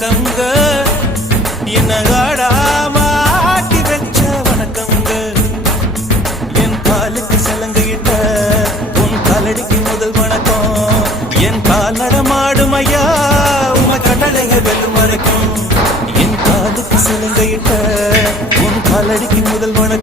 வணக்கங்க என்ன ஆடாம ஆட்டி வச்ச வணக்கங்க என் காலுக்கு சலங்கையிட்ட உன் காலடிக்கு முதல் வணக்கம் என் கால் நடமாடும் ஐயா உமை கட்டளைய வெல்லும் வரைக்கும் என் காலுக்கு சலங்கை